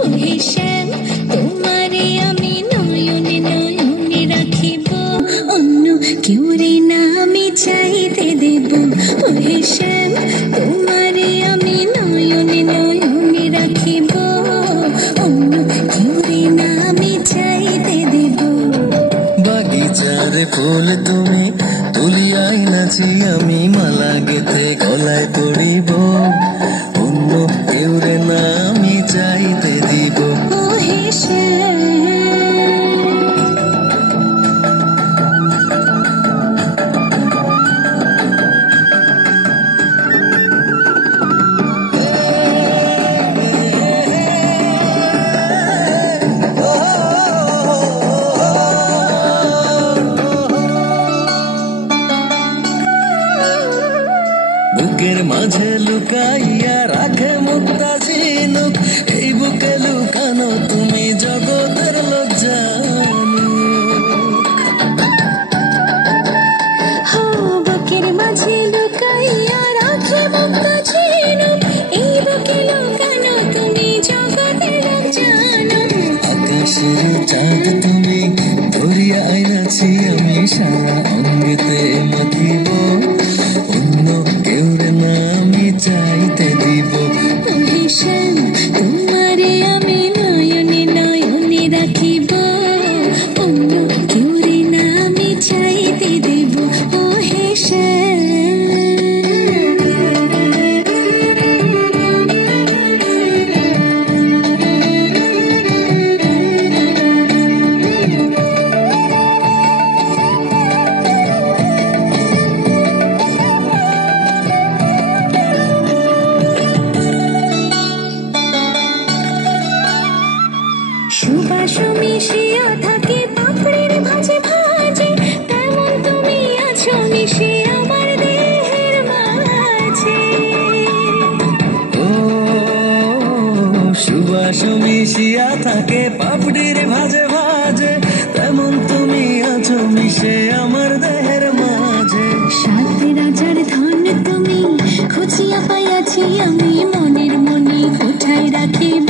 ওহে শ্যাম তোমারে আমি নয়নে নয়নে রাখিব অন্য কেউ রে না আমি চাইতে দেব ওহে শ্যাম তোমারে আমি নয়নে নয়নে রাখিব অন্য কেউ রে না আমি চাইতে দেব বাগিচারে ফুল তুমি তুলিয়াই নাচি আমি মালা গেথে গলায় পড়িব অন্য কেউ রে না আমি চাইতে দিব ওহে শ্যাম বুকের মাঝে লুকাইয়া রাখে মুক্তা ঝিনুক এই বুকে লুকানো তুমি জগতের লোক জানো বুকের মাঝে লুকাইয়া রাখে মুক্তা ঝিনুক এই বুকে লুকানো তুমি জগতের লোক জানো আকাশের চাঁদ তুমি ধরিয়া আইনাছি আমি সারা অঙ্গেতে মাখিব অন্য কেউ রে না আমি চাইতে দিব ওহে শ্যাম তোমারে আমি নয়নে নয়নে রাখিব অন্য কেউ রে না আমি চাইতে দেব ওহে শ্যাম সুবাস মিশিয়া থাকে পাপড়ির ভাজে ভাজে তেমন তুমি আছো মিশে আমার দেহের মাঝে ও সুবাস মিশিয়া থাকে পাপড়ির ভাজে ভাজে তেমন তুমি আছো মিশে আমার দেহের মাঝে সাত রাজার ধন তুমি খুঁজিয়া পাইয়াছি আমি মনের মনে কোঠায় রাখিব